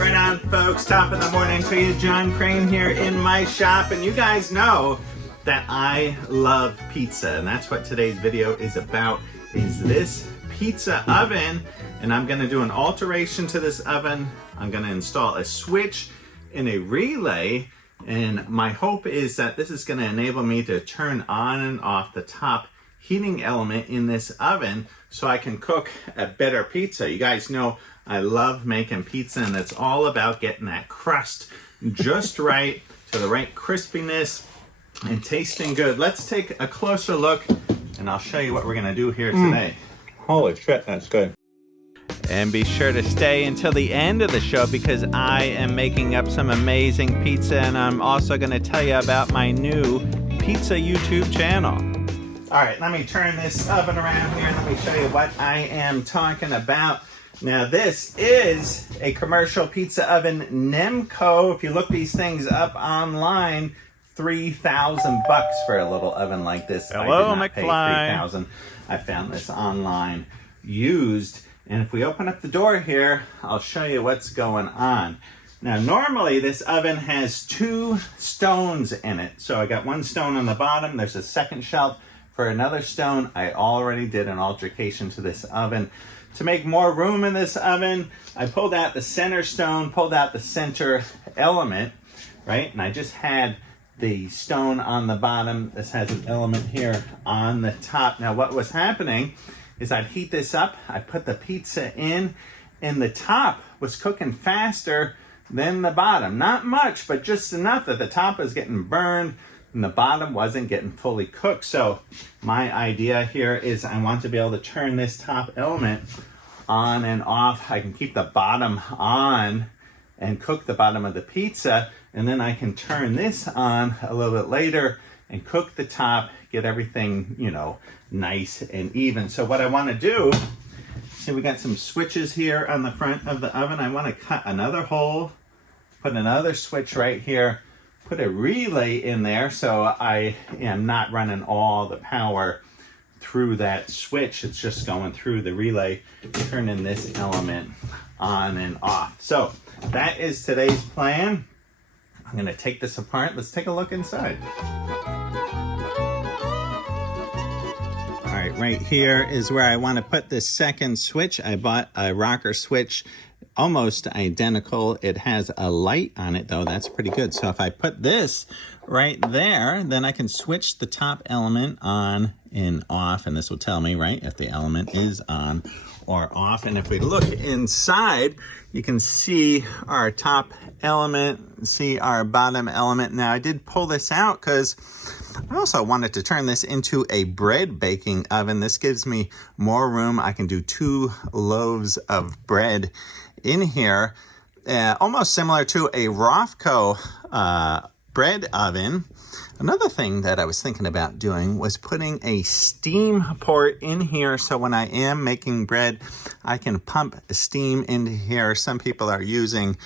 right on, folks. Top of the morning to you. John Crane here in my shop, and you guys know that I love pizza, and that's what today's video is about, is this pizza oven. And I'm gonna do an alteration to this oven. I'm gonna install a switch and a relay, and my hope is that this is gonna enable me to turn on and off the top heating element in this oven so I can cook a better pizza. You guys know I love making pizza, and it's all about getting that crust just right to the right crispiness and tasting good. Let's take a closer look and I'll show you what we're gonna do here today. Holy shit, that's good. And be sure to stay until the end of the show because I am making up some amazing pizza, and I'm also going to tell you about my new pizza YouTube channel. All right, let me turn this oven around here and let me show you what I am talking about. Now, this is a commercial pizza oven, Nemco. If you look these things up online, $3,000 for a little oven like this. Hello, I did not pay McFly. $3,000. I found this online used. And if we open up the door here, I'll show you what's going on. Now, normally this oven has 2 stones in it. So I got 1 stone on the bottom. There's a second shelf for another stone. I already did an altercation to this oven. To make more room in this oven, I pulled out the center stone, pulled out the center element, right? And I just had the stone on the bottom. This has an element here on the top. Now, what was happening is I'd heat this up, I put the pizza in, and the top was cooking faster than the bottom. Not much, but just enough that the top was getting burned and the bottom wasn't getting fully cooked. So my idea here is I want to be able to turn this top element on and off. I can keep the bottom on and cook the bottom of the pizza, and then I can turn this on a little bit later and cook the top, get everything, you know, nice and even. So what I want to do, see, we got some switches here on the front of the oven. I want to cut another hole, put another switch right here, put a relay in there so I am not running all the power through that switch. It's just going through the relay, turning this element on and off. So that is today's plan. I'm going to take this apart. Let's take a look inside. All right, right here is where I want to put this second switch. I bought a rocker switch, almost identical. It has a light on it though. That's pretty good. So if I put this right there, then I can switch the top element on and off, and this will tell me, right, if the element is on or off. And if we look inside, you can see our top element, see our bottom element. Now, I did pull this out because I also wanted to turn this into a bread baking oven. This gives me more room. I can do 2 loaves of bread in here, almost similar to a Rothko bread oven. Another thing that I was thinking about doing was putting a steam port in here so when I am making bread, I can pump steam into here. Some people are using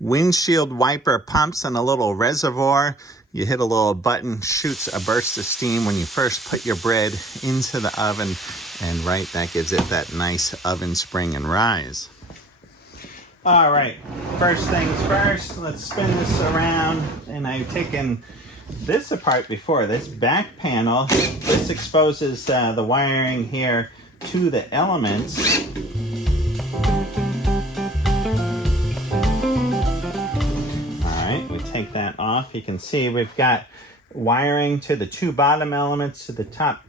windshield wiper pumps and a little reservoir. You hit a little button, shoots a burst of steam when you first put your bread into the oven, and right, that gives it that nice oven spring and rise. All right, first things first, let's spin this around, and I've taken this apart before. This back panel, this exposes the wiring here to the elements. All right, we take that off. You can see we've got wiring to the 2 bottom elements, to the top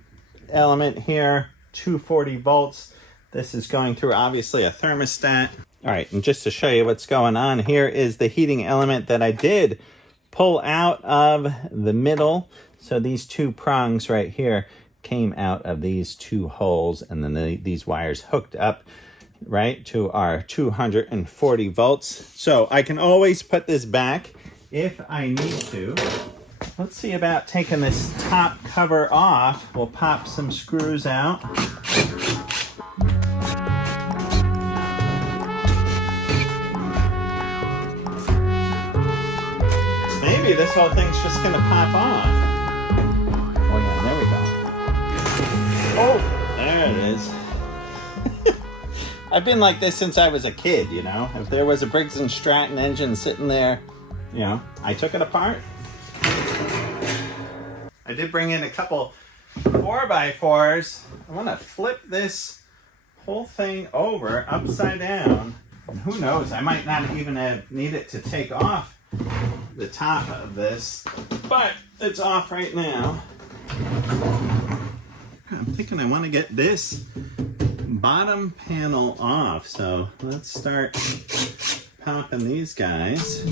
element here, 240 volts. This is going through obviously a thermostat. All right, and just to show you what's going on, here is the heating element that I did pull out of the middle. So these 2 prongs right here came out of these 2 holes, and then these wires hooked up right to our 240 volts. So I can always put this back if I need to. Let's see about taking this top cover off. We'll pop some screws out. Maybe this whole thing's just gonna pop off. Oh yeah, there we go. Oh, there it is. I've been like this since I was a kid, you know. If there was a Briggs & Stratton engine sitting there, you know, I took it apart. I did bring in a couple 4x4s. I want to flip this whole thing over upside down. And who knows, I might not even need it to take off the top of this, but it's off right now. I'm thinking I want to get this bottom panel off, so let's start popping these guys.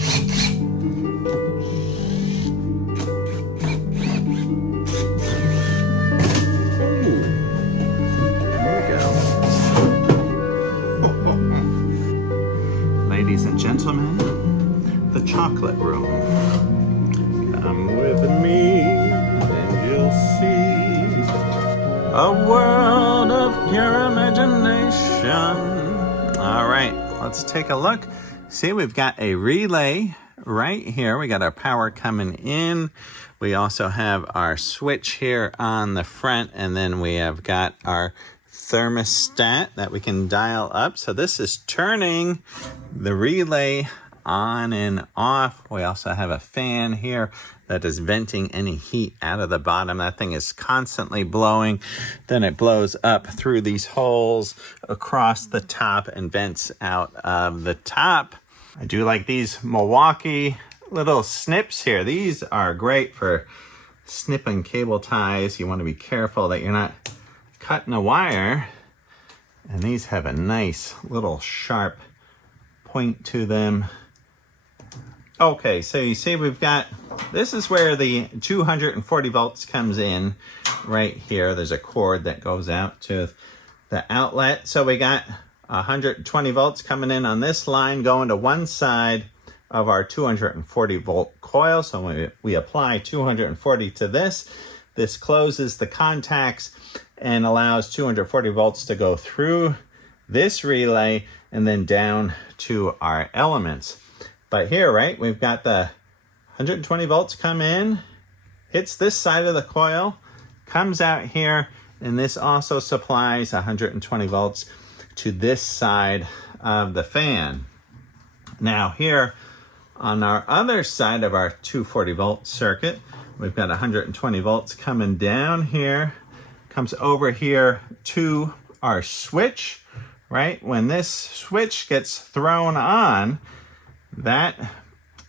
Ladies and gentlemen, the chocolate room. Come with me and you'll see a world of pure imagination. All right, let's take a look. See, we've got a relay right here. We got our power coming in. We also have our switch here on the front, and then we have got our thermostat that we can dial up. So this is turning the relay on and off. We also have a fan here that is venting any heat out of the bottom. That thing is constantly blowing. Then it blows up through these holes across the top and vents out of the top. I do like these Milwaukee little snips here. These are great for snipping cable ties. You want to be careful that you're not cutting a wire. And these have a nice little sharp point to them. Okay, so you see we've got, this is where the 240 volts comes in right here. There's a cord that goes out to the outlet. So we got 120 volts coming in on this line going to one side of our 240 volt coil. So when we apply 240 to this, this closes the contacts and allows 240 volts to go through this relay and then down to our elements. But here, right, we've got the 120 volts come in, hits this side of the coil, comes out here, and this also supplies 120 volts to this side of the fan. Now here on our other side of our 240 volt circuit, we've got 120 volts coming down here, comes over here to our switch, right? When this switch gets thrown on, that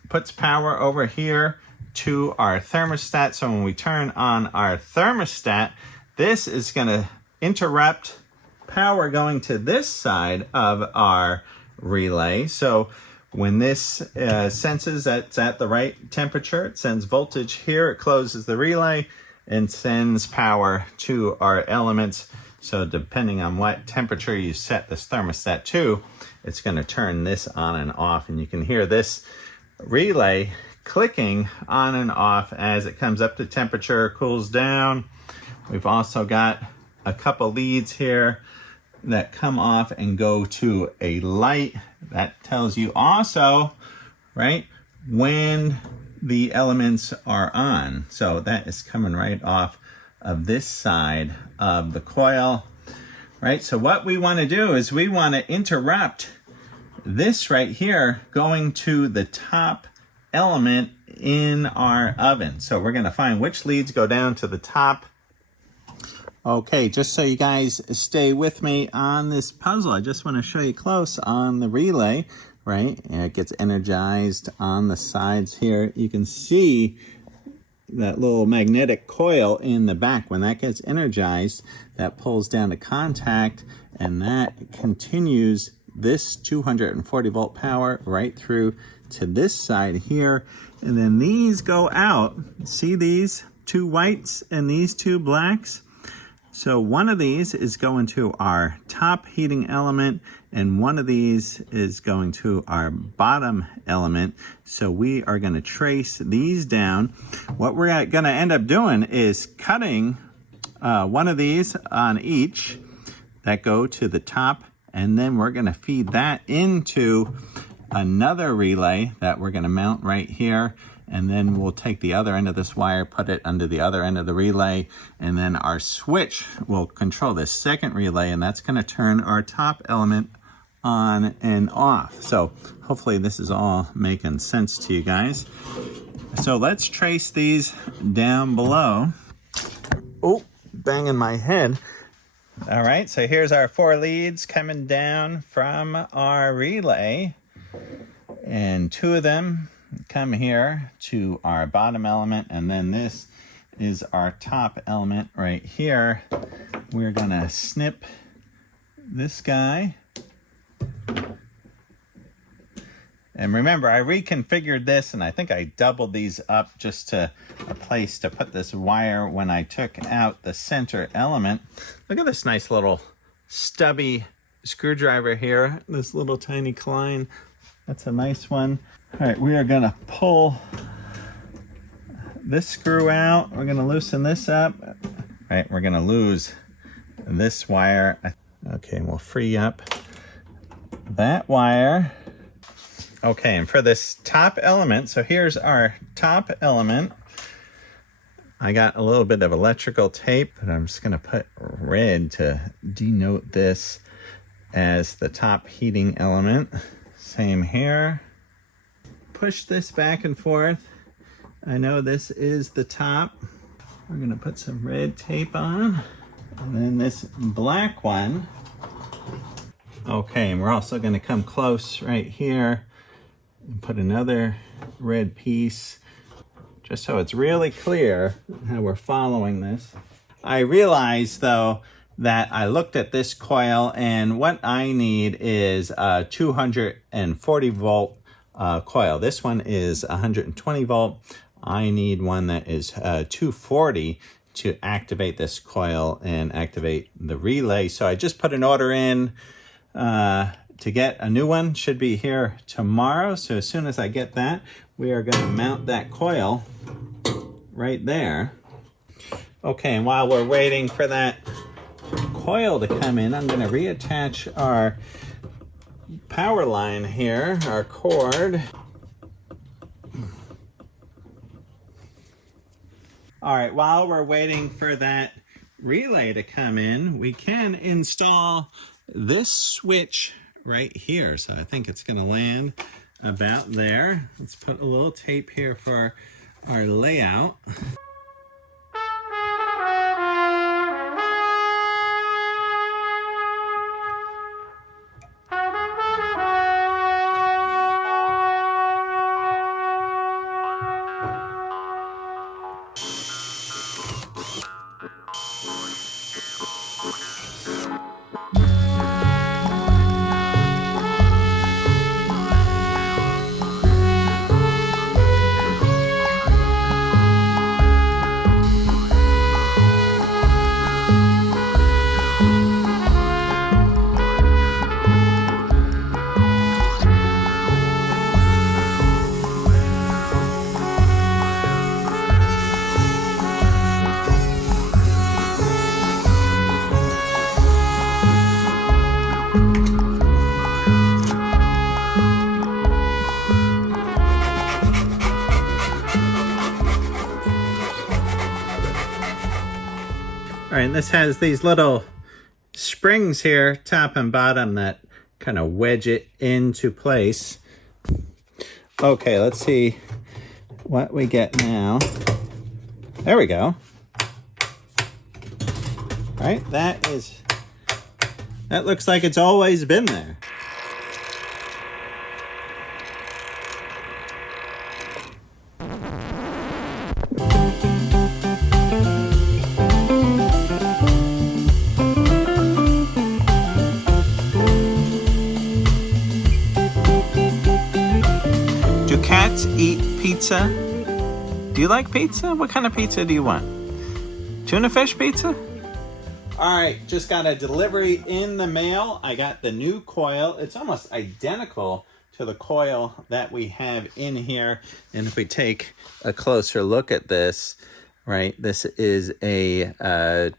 puts power over here to our thermostat. So when we turn on our thermostat, this is going to interrupt power going to this side of our relay. So when this senses that it's at the right temperature, it sends voltage here, it closes the relay and sends power to our elements. So depending on what temperature you set this thermostat to, it's going to turn this on and off. And you can hear this relay clicking on and off as it comes up to temperature, cools down. We've also got a couple leads here that come off and go to a light that tells you also, right, when the elements are on. So that is coming right off of this side of the coil, right? So what we want to do is we want to interrupt this right here going to the top element in our oven. So we're going to find which leads go down to the top. Okay, just so you guys stay with me on this puzzle, I just want to show you close on the relay, right? And it gets energized on the sides here. You can see that little magnetic coil in the back. When that gets energized, that pulls down the contact and that continues this 240 volt power right through to this side here. And then these go out. See these two whites and these two blacks? So one of these is going to our top heating element and one of these is going to our bottom element. So we are going to trace these down. What we're going to end up doing is cutting one of these on each that go to the top, and then we're going to feed that into another relay that we're going to mount right here. And then we'll take the other end of this wire, put it under the other end of the relay, and then our switch will control this second relay, and that's going to turn our top element on and off. So hopefully this is all making sense to you guys. So let's trace these down below. Oh, banging my head. All right, so here's our 4 leads coming down from our relay. And 2 of them come here to our bottom element, and then this is our top element right here. We're gonna snip this guy. And remember, I reconfigured this, and I think I doubled these up just to a place to put this wire when I took out the center element. Look at this nice little stubby screwdriver here. This little tiny Klein. That's a nice one. All right, we are gonna pull this screw out. We're gonna loosen this up. All right, we're gonna lose this wire. Okay, and we'll free up that wire. Okay, and for this top element, so here's our top element. I got a little bit of electrical tape, but I'm just gonna put red to denote this as the top heating element. Same here. Push this back and forth. I know this is the top. We're gonna put some red tape on. And then this black one. Okay, and we're also gonna come close right here and put another red piece, just so it's really clear how we're following this. I realized though that I looked at this coil, and what I need is a 240 volt coil. This one is 120 volt. I need one that is 240 to activate this coil and activate the relay. So I just put an order in to get a new one. Should be here tomorrow. So as soon as I get that, we are going to mount that coil right there. Okay, and while we're waiting for that coil to come in, I'm going to reattach our power line here, our cord. All right, while we're waiting for that relay to come in, we can install this switch right here. So I think it's going to land about there. Let's put a little tape here for our layout. All right, and this has these little springs here, top and bottom, that kind of wedge it into place. Okay, let's see what we get now. There we go. All right, that looks like it's always been there. Do cats eat pizza? Do you like pizza? What kind of pizza do you want? Tuna fish pizza? All right, just got a delivery in the mail. I got the new coil. It's almost identical to the coil that we have in here. And if we take a closer look at this, right, this is a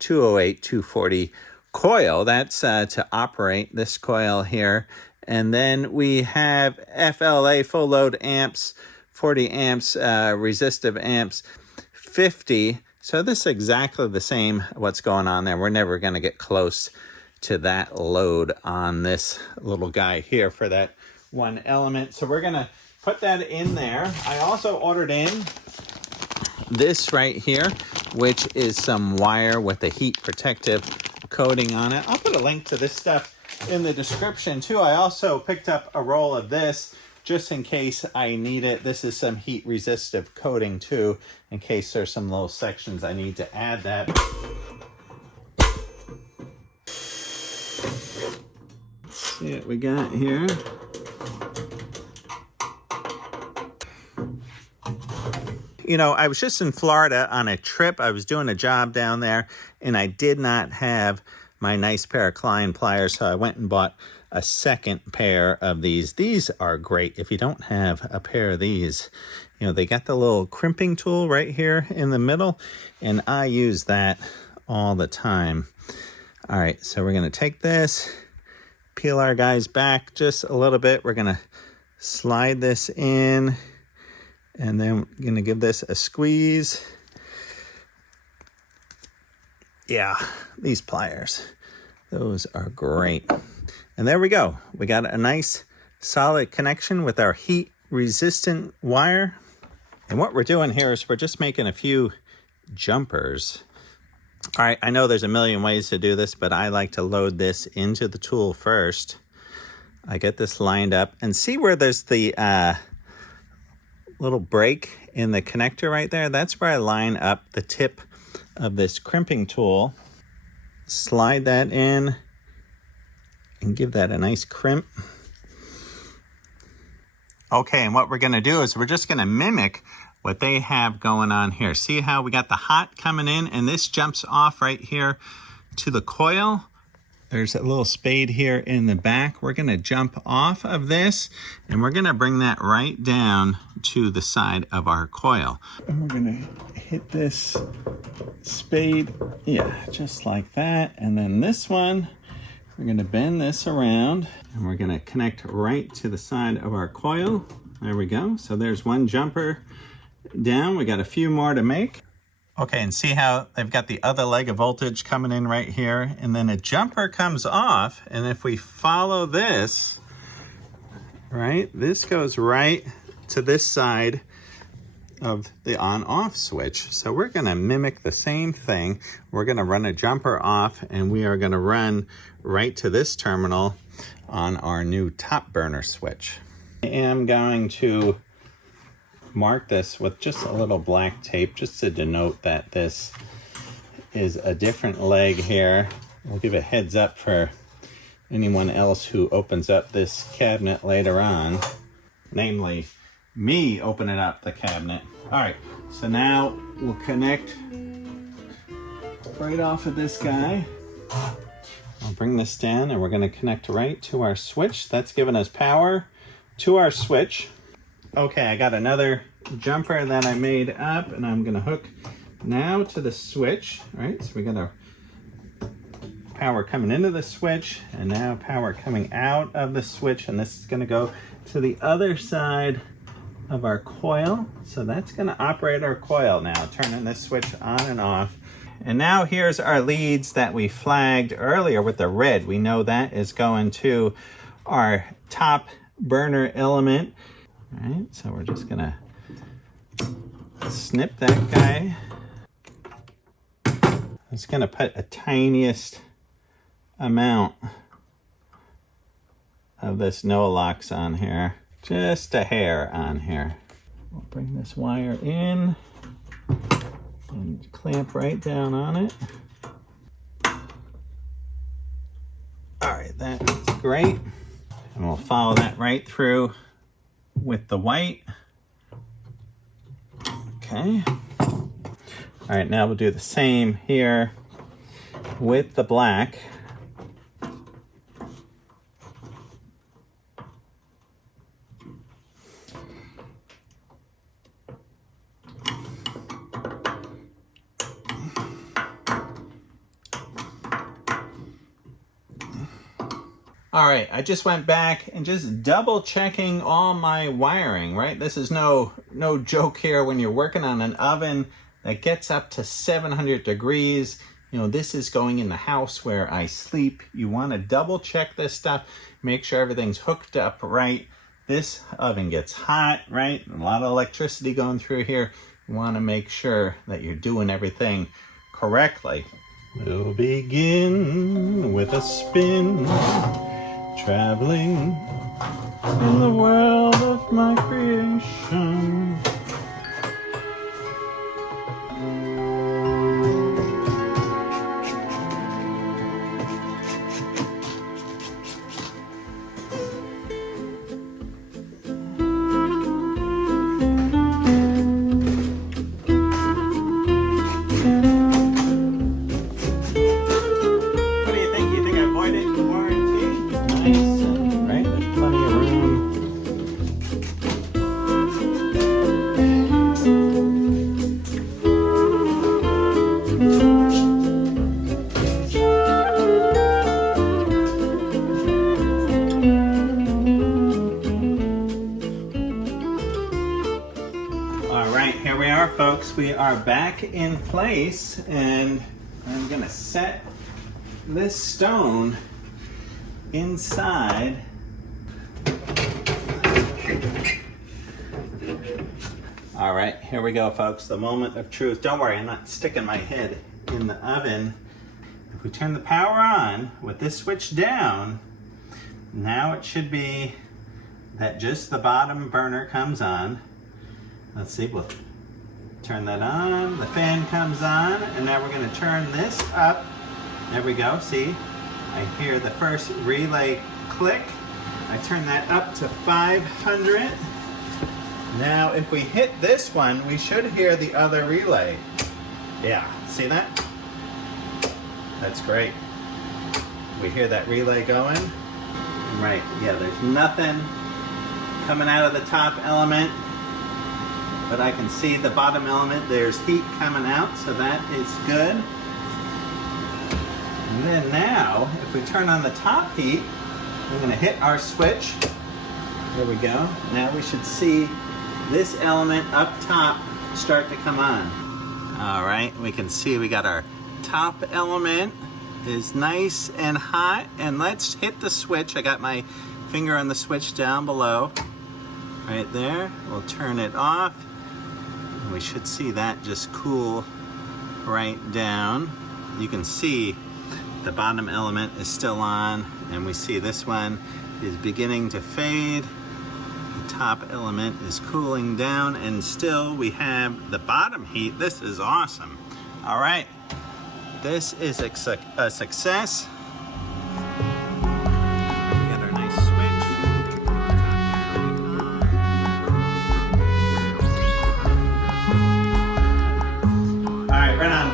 208 240 coil. That's to operate this coil here. And then we have FLA, full load amps, 40 amps, resistive amps, 50. So this is exactly the same what's going on there. We're never going to get close to that load on this little guy here for that one element. So we're gonna put that in there. I also ordered in this right here, which is some wire with a heat protective coating on it. I'll put a link to this stuff in the description too. I also picked up a roll of this just in case I need it. This is some heat resistive coating too, in case there's some little sections I need to add that. Let's see what we got here. You know, I was just in Florida on a trip. I was doing a job down there, and I did not have my nice pair of Klein pliers, so I went and bought a second pair of these. These are great if you don't have a pair of these. You know, they got the little crimping tool right here in the middle, and I use that all the time. All right, so we're going to take this, peel our guys back just a little bit. We're going to slide this in, and then we're going to give this a squeeze. Yeah, these pliers, those are great. And there we go. We got a nice solid connection with our heat resistant wire. And what we're doing here is we're just making a few jumpers. All right, I know there's a million ways to do this, but I like to load this into the tool first. I get this lined up, and see where there's the little break in the connector right there? That's where I line up the tip of this crimping tool. Slide that in and give that a nice crimp. Okay, and what we're gonna do is we're just gonna mimic what they have going on here. See how we got the hot coming in, and this jumps off right here to the coil. There's a little spade here in the back. We're gonna jump off of this, and we're gonna bring that right down to the side of our coil. And we're gonna hit this spade, yeah, just like that. And then this one, we're gonna bend this around, and we're gonna connect right to the side of our coil. There we go. So there's one jumper down. We got a few more to make. Okay, and see how they've got the other leg of voltage coming in right here, and then a jumper comes off, and if we follow this, right, this goes right to this side of the on-off switch. So we're gonna mimic the same thing. We're gonna run a jumper off, and we are gonna run right to this terminal on our new top burner switch. I am going to mark this with just a little black tape just to denote that this is a different leg here. We'll give a heads up for anyone else who opens up this cabinet later on, namely me opening up the cabinet. All right, so now we'll connect right off of this guy. I'll bring this down, and we're going to connect right to our switch. That's giving us power to our switch. Okay, I got another jumper that I made up, and I'm gonna hook now to the switch. All right, so we got our power coming into the switch, and now power coming out of the switch, and this is gonna go to the other side of our coil. So that's gonna operate our coil now, turning this switch on and off. And now here's our leads that we flagged earlier with the red. We know that is going to our top burner element. All right, so we're just gonna snip that guy. I'm just gonna put a tiniest amount of this no-locks on here, just a hair on here. We'll bring this wire in and clamp right down on it. All right, that's great. And we'll follow that right through with the white. Okay. All right, now we'll do the same here with the black. All right, I just went back and just double checking all my wiring, right? This is no joke here when you're working on an oven that gets up to 700 degrees. You know, this is going in the house where I sleep. You want to double check this stuff. Make sure everything's hooked up right. This oven gets hot, right? A lot of electricity going through here. You want to make sure that you're doing everything correctly. We'll begin with a spin, traveling in the world of my creation. Here we are, folks. We are back in place, and I'm gonna set this stone inside. All right, here we go, folks. The moment of truth. Don't worry, I'm not sticking my head in the oven. If we turn the power on with this switch down, now it should be that just the bottom burner comes on. Let's see, we'll turn that on, the fan comes on, and now we're gonna turn this up. There we go, see? I hear the first relay click. I turn that up to 500. Now, if we hit this one, we should hear the other relay. Yeah, see that? That's great. We hear that relay going. Right, yeah, there's nothing coming out of the top element. But I can see the bottom element, there's heat coming out, so that is good. And then now, if we turn on the top heat, we're gonna hit our switch. There we go. Now we should see this element up top start to come on. All right, we can see we got our top element is nice and hot, and let's hit the switch. I got my finger on the switch down below. Right there, we'll turn it off. We should see that just cool right down. You can see the bottom element is still on, and we see this one is beginning to fade. The top element is cooling down, and still we have the bottom heat. This is awesome. All right, this is a success.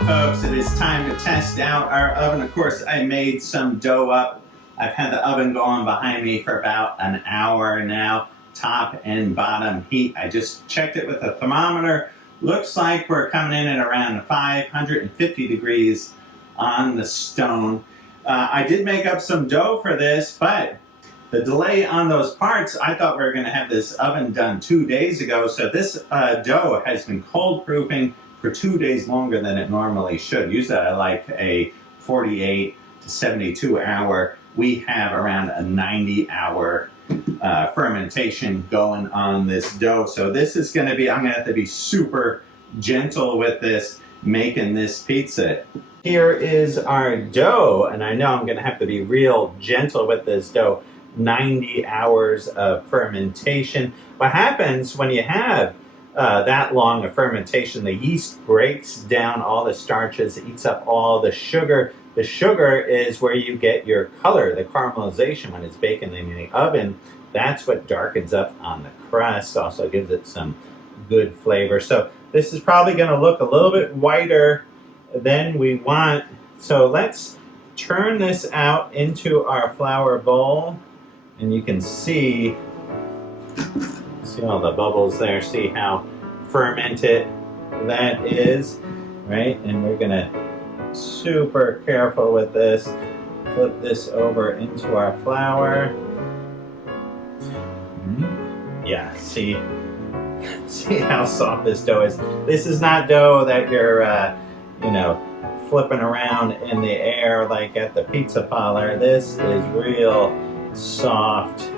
Folks, it is time to test out our oven. Of course, I made some dough up. I've had the oven going behind me for about an hour now, top and bottom heat. I just checked it with a thermometer. Looks like we're coming in at around 550 degrees on the stone. I did make up some dough for this, but the delay on those parts, I thought we were going to have this oven done 2 days ago. So this dough has been cold proofing for 2 days longer than it normally should. Usually I like a 48 to 72 hour. We have around a 90-hour fermentation going on this dough. So this is gonna be, I'm gonna have to be super gentle with this, making this pizza. Here is our dough, and I know I'm gonna have to be real gentle with this dough. 90 hours of fermentation. What happens when you have that long of fermentation, the yeast breaks down all the starches, eats up all the sugar. The sugar is where you get your color, the caramelization when it's baking in the oven. That's what darkens up on the crust, also gives it some good flavor. So this is probably going to look a little bit whiter than we want. So let's turn this out into our flour bowl, and you can see all the bubbles there, see how fermented that is, right? And we're gonna super careful with this, flip this over into our flour. Yeah, see how soft this dough is. This is not dough that you're flipping around in the air like at the pizza parlor. This is real soft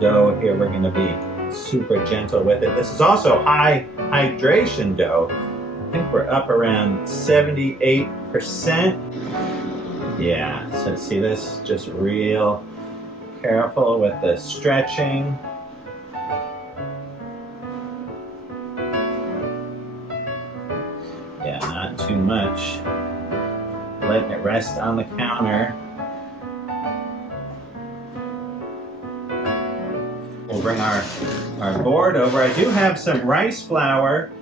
dough here. We're going to be super gentle with it. This is also high hydration dough. I think we're up around 78%. Yeah, so see this, just real careful with the stretching. Yeah, not too much. Letting it rest on the counter. We'll bring our board over. I do have some rice flour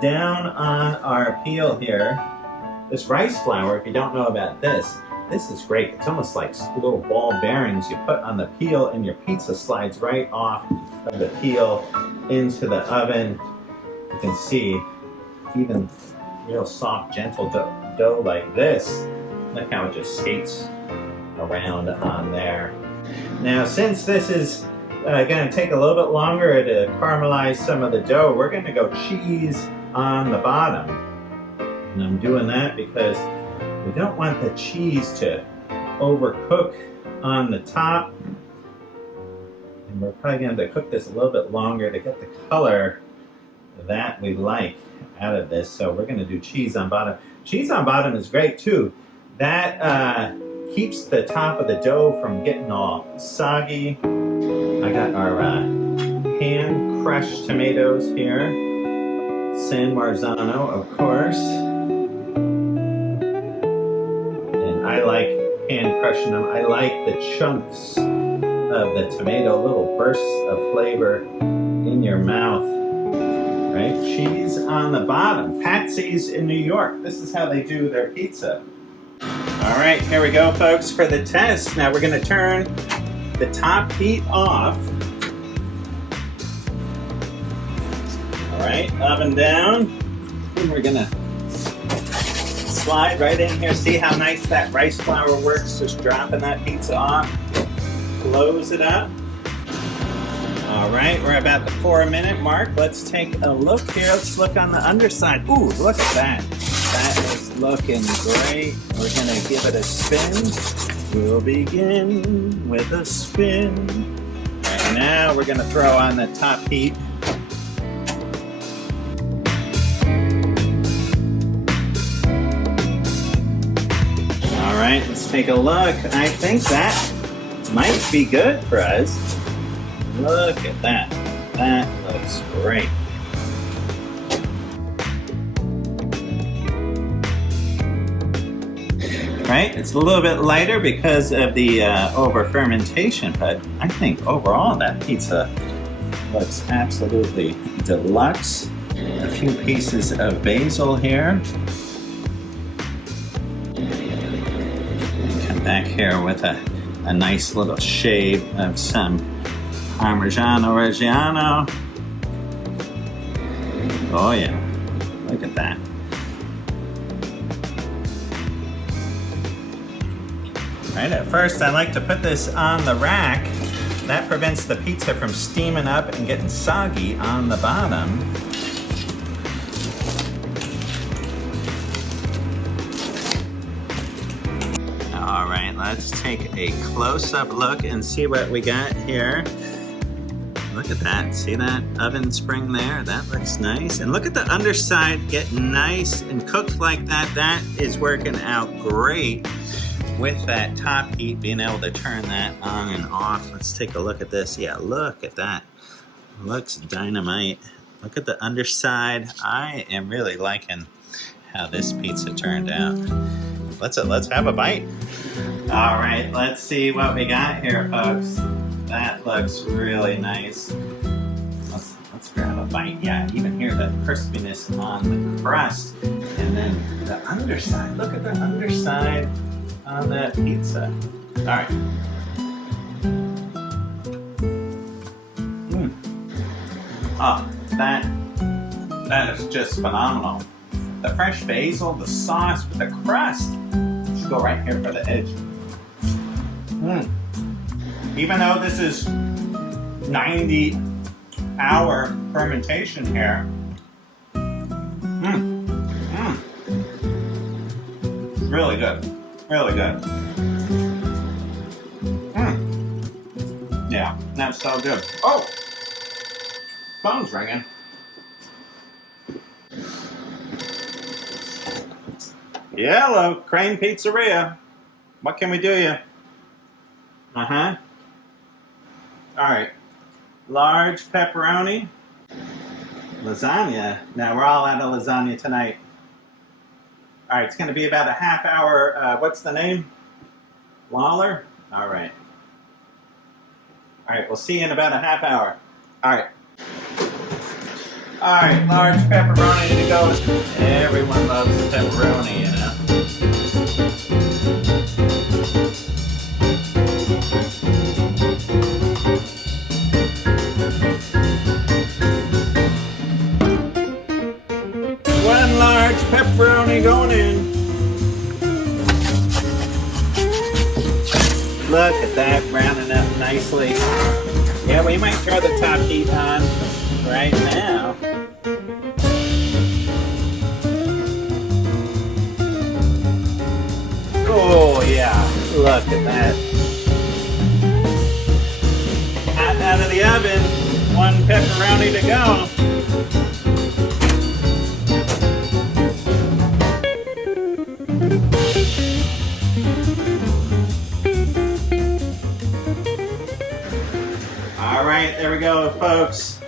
down on our peel here. This rice flour, if you don't know about this is great. It's almost like little ball bearings you put on the peel, and your pizza slides right off of the peel into the oven. You can see even real soft, gentle dough like this. Look how it just skates around on there. Now, since this is going to take a little bit longer to caramelize some of the dough, we're going to go cheese on the bottom. And I'm doing that because we don't want the cheese to overcook on the top. And we're probably going to have to cook this a little bit longer to get the color that we like out of this. So we're going to do cheese on bottom. Cheese on bottom is great too. That keeps the top of the dough from getting all soggy. I got our hand crushed tomatoes here. San Marzano, of course. And I like hand crushing them. I like the chunks of the tomato, little bursts of flavor in your mouth. Right? Cheese on the bottom. Patsy's in New York. This is how they do their pizza. All right, here we go, folks, for the test. Now we're going to turn the top heat off. All right, oven down. And we're going to slide right in here. See how nice that rice flour works, just dropping that pizza off. Close it up. All right, we're about the 4-minute mark. Let's take a look here. Let's look on the underside. Ooh, look at that. That is looking great. We're gonna give it a spin. We'll begin with a spin. Right now, we're gonna throw on the top heat. All right, let's take a look. I think that might be good for us. Look at that. That looks great. Right? It's a little bit lighter because of the over fermentation, but I think overall that pizza looks absolutely deluxe. A few pieces of basil here. Come back here with a nice little shade of some Parmigiano Reggiano. Oh yeah, look at that. Right, at first I like to put this on the rack. That prevents the pizza from steaming up and getting soggy on the bottom. All right, let's take a close-up look and see what we got here. Look at that. See that oven spring there? That looks nice. And look at the underside getting nice and cooked like that. That is working out great with that top heat, being able to turn that on and off. Let's take a look at this. Yeah, look at that. Looks dynamite. Look at the underside. I am really liking how this pizza turned out. Let's have a bite. All right, let's see what we got here, folks. That looks really nice. Let's grab a bite. Yeah, even hear the crispiness on the crust. And then the underside. Look at the underside on that pizza. All right. Oh, that is just phenomenal. The fresh basil, the sauce with the crust. Let's go right here for the edge. Even though this is 90-hour fermentation here, really good. Really good. Yeah, that's so good. Oh! Phone's ringing. Yeah, hello, Crane Pizzeria. What can we do you? Uh-huh. Alright. Large pepperoni. Lasagna. Now we're all out of lasagna tonight. Alright, it's going to be about a half hour. What's the name? Lawler? Alright. Alright, we'll see you in about a half hour. Alright. Alright, large pepperoni to go. Everyone loves pepperoni, you know. One large pepperoni going in. Look at that, browning up nicely. Yeah, we might throw the top heat on right now. Oh yeah, look at that. Hot out of the oven, one pepperoni to go. All right, there we go, folks.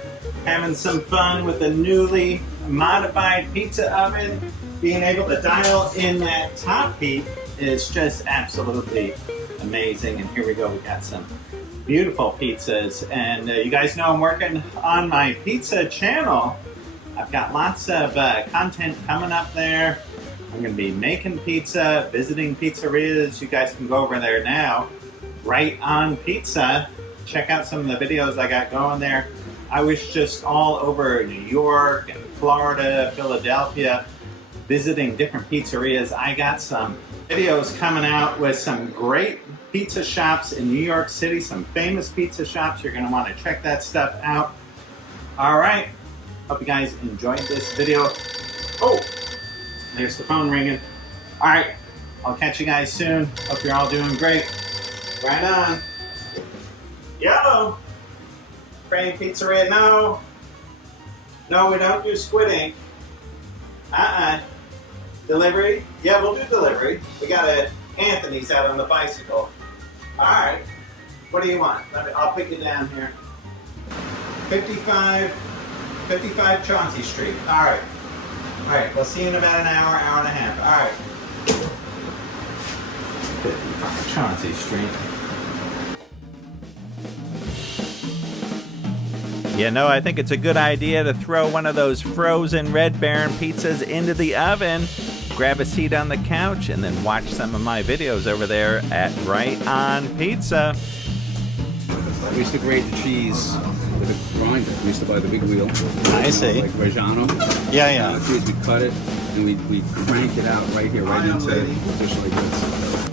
Having some fun with the newly modified pizza oven. Being able to dial in that top heat is just absolutely amazing. And here we go, we got some beautiful pizzas. And you guys know I'm working on my pizza channel. I've got lots of content coming up there. I'm gonna be making pizza, visiting pizzerias. You guys can go over there now. Right on Pizza. Check out some of the videos I got going there. I was just all over New York and Florida, Philadelphia, visiting different pizzerias. I got some videos coming out with some great pizza shops in New York City, some famous pizza shops. You're gonna wanna check that stuff out. All right, hope you guys enjoyed this video. Oh, there's the phone ringing. All right, I'll catch you guys soon. Hope you're all doing great. Right on. Yellow. Crane Pizzeria, no. No, we don't do squid ink. Delivery? Yeah, we'll do delivery. We got Anthony's out on the bicycle. All right. What do you want? I'll put you down here. 55 Chauncey Street. All right. All right, we'll see you in about an hour, hour and a half. All right. 55 Chauncey Street. You know, I think it's a good idea to throw one of those frozen Red Baron pizzas into the oven, grab a seat on the couch, and then watch some of my videos over there at Right On Pizza. We used to grate the cheese with a grinder. We used to buy the big wheel. I see. Like Reggiano. Yeah. Cheese, we cut it, and we crank it out right here, right into the dish like this.